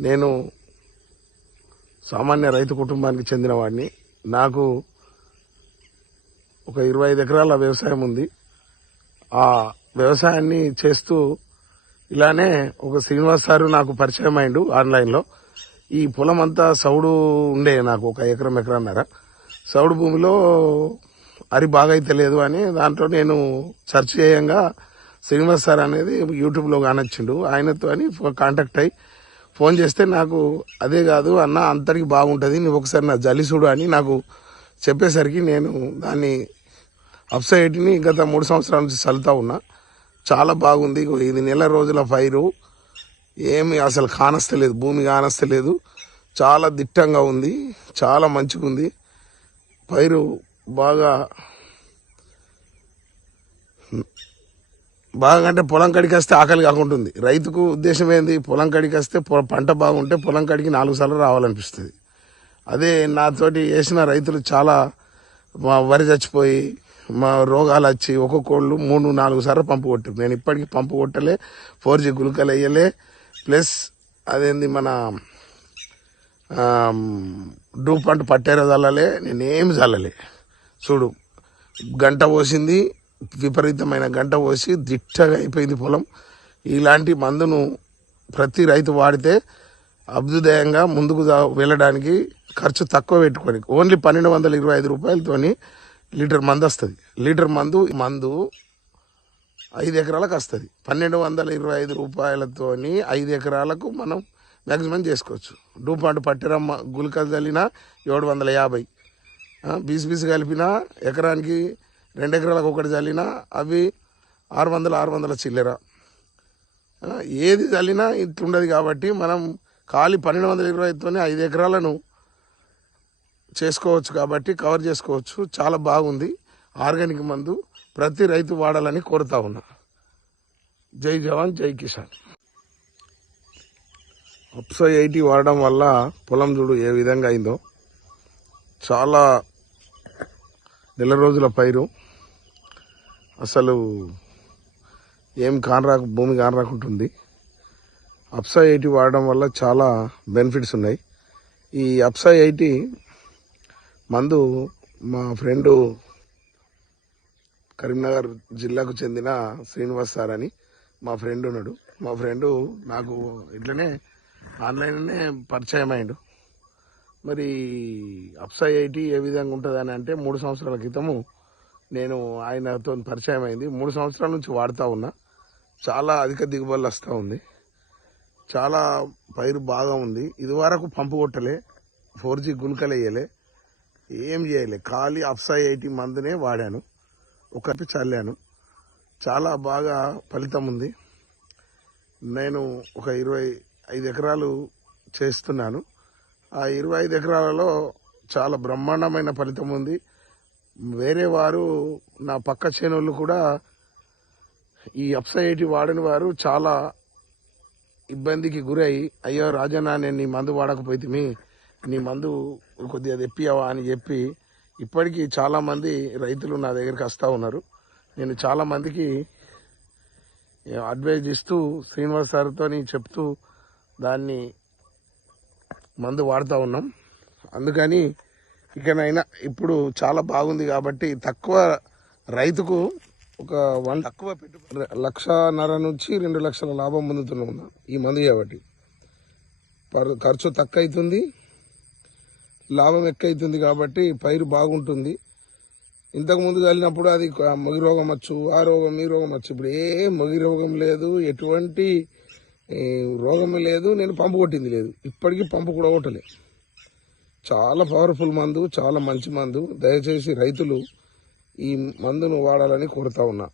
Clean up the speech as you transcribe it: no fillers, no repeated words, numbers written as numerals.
నేను సామాన్య రైతు కుటుంబానికి చెందిన వాడిని. నాకు ఒక 25 ఎకరాల వ్యవసాయం ఉంది. ఆ వ్యవసాయాన్ని చేస్తూ ఇలానే ఒక శ్రీనివాస్ సారు నాకు పరిచయం అయిండు ఆన్లైన్లో. ఈ పొలం అంతా సౌడు ఉండే, నాకు ఒక ఎకరన్నర సౌడు భూమిలో అరి బాగా అయితే లేదు అని దాంట్లో నేను సెర్చ్ చేయంగా శ్రీనివాస్ సార్ అనేది యూట్యూబ్లో కానొచ్చిండు. ఆయనతో అని కాంటాక్ట్ అయ్యి ఫోన్ చేస్తే నాకు అదే కాదు అన్న, అంతటికి బాగుంటుంది, నువ్వు ఒకసారి నా జలిసుడు అని నాకు చెప్పేసరికి నేను దాన్ని అప్సైట్ని గత 3 సంవత్సరాల నుంచి చల్లుతా ఉన్నా. చాలా బాగుంది. ఇది నెల రోజుల పైరు, ఏమి అసలు కానస్తలేదు, భూమి కానస్తలేదు. చాలా దిట్టంగా ఉంది, చాలా మంచిగా ఉంది పైరు. బాగా అంటే పొలం కడికి వస్తే ఆకలి కాకుంటుంది. రైతుకు ఉద్దేశం ఏంది, పొలం కడికి వస్తే పంట బాగుంటే పొలం కడికి 4 సార్లు రావాలనిపిస్తుంది. అదే నాతోటి వేసిన రైతులు చాలా వరి చచ్చిపోయి మా రోగాలు వచ్చి ఒక్కొక్కళ్ళు 3-4 సార్లు పంపు కొట్టారు. నేను ఇప్పటికీ పంపు కొట్టలే, 4G గుళికలు వేయలే, ప్లస్ అదేంది మన డూప్ అంటూ పట్టేర చల్లలే, నేనేం చల్లలే. చూడు, గంట పోసింది, విపరీతమైన గంట పోసి దిట్టగా అయిపోయింది పొలం. ఇలాంటి మందును ప్రతి రైతు వాడితే అభ్యుదయంగా ముందుకు వెళ్ళడానికి ఖర్చు తక్కువ పెట్టుకొని ఓన్లీ 1225 రూపాయలతోని లీటర్ మందు వస్తుంది. లీటర్ మందు 5 ఎకరాలకు వస్తుంది. 1225 రూపాయలతోని 5 ఎకరాలకు మనం మ్యాక్సిమం చేసుకోవచ్చు. డూపాంటు పట్టెరమ్మ గుళికలు చల్లినా 750, బీస్ కలిపినా ఎకరానికి 2 ఎకరాలకు ఒకటి చల్లినా అవి 600 చిల్లర. ఏది చల్లినా ఇట్లుండదు కాబట్టి మనం ఖాళీ 1225తోనే 5 ఎకరాలను చేసుకోవచ్చు కాబట్టి కవర్ చేసుకోవచ్చు. చాలా బాగుంది ఆర్గానిక్ మందు. ప్రతి రైతు వాడాలని కోరుతా ఉన్నా. జై జవాన్ జై కిసాన్. అప్సా 80 వాడడం వల్ల పొలం చూడు ఏ విధంగా అయిందో. చాలా నెల రోజుల పైరు, అసలు ఏం భూమి కానరాకుంటుంది. అప్సా 80 వాడడం వల్ల చాలా బెనిఫిట్స్ ఉన్నాయి. ఈ అప్సా 80 మందు మా ఫ్రెండు కరీంనగర్ జిల్లాకు చెందిన శ్రీనివాస్ సార్ అని మా ఫ్రెండ్ ఉన్నాడు. మా ఫ్రెండు నాకు ఇట్లనే ఆన్లైన్లోనే పరిచయం అయ్యాడు. మరి అప్సా 80 ఏ విధంగా ఉంటుంది అని అంటే 3 సంవత్సరాల క్రితము నేను ఆయనతో పరిచయం అయింది. 3 సంవత్సరాల నుంచి వాడుతూ ఉన్నా. చాలా అధిక దిగుబడులు వస్తూ ఉంది. చాలా పైరు బాగా ఉంది. ఇదివరకు పంపు కొట్టలే, 4G గుళికలు వేయలే, ఏం చేయలే, ఖాళీ అప్సా 80 మందునే వాడాను. ఒకటి చల్లాను. చాలా బాగా ఫలితం ఉంది. నేను ఒక 25 ఎకరాలు చేస్తున్నాను. ఆ 25 ఎకరాలలో చాలా బ్రహ్మాండమైన ఫలితం ఉంది. వేరే వారు నా పక్క చేనులు కూడా ఈ అప్సా 80 వాడని వారు చాలా ఇబ్బందికి గురై, అయ్యో రాజన్న నేను నీ మందు వాడకపోతే నీ మందు కొద్దిగా తెప్పియావా అని చెప్పి ఇప్పటికీ చాలామంది రైతులు నా దగ్గరికి వస్తూ ఉన్నారు. నేను చాలామందికి అడ్వైజ్ ఇస్తూ శ్రీనివాస్ సార్తో చెప్తూ దాన్ని మందు వాడుతూ ఉన్నాం. అందుకని ఇకనైనా ఇప్పుడు చాలా బాగుంది కాబట్టి తక్కువ రైతుకు ఒక తక్కువ పెట్టుబడి 1.5 నుంచి 2 లక్షల లాభం పొందుతున్నా ఈ మందు కాబట్టి. ఖర్చు తక్కువ అవుతుంది, లాభం ఎక్కువ అవుతుంది కాబట్టి పైరు బాగుంటుంది. ఇంతకుముందు చల్లినప్పుడు అది మొగి రోగం వచ్చు, ఆ రోగం ఈ రోగం వచ్చు. ఇప్పుడు ఏ మొగి రోగం లేదు, ఎటువంటి రోగం లేదు, నేను పంపు కొట్టింది లేదు, ఇప్పటికీ పంపు కూడా కొట్టలే. చాలా పవర్ఫుల్ మందు, చాలా మంచి మందు. దయచేసి రైతులు ఈ మందును వాడాలని కోరుతా ఉన్నా.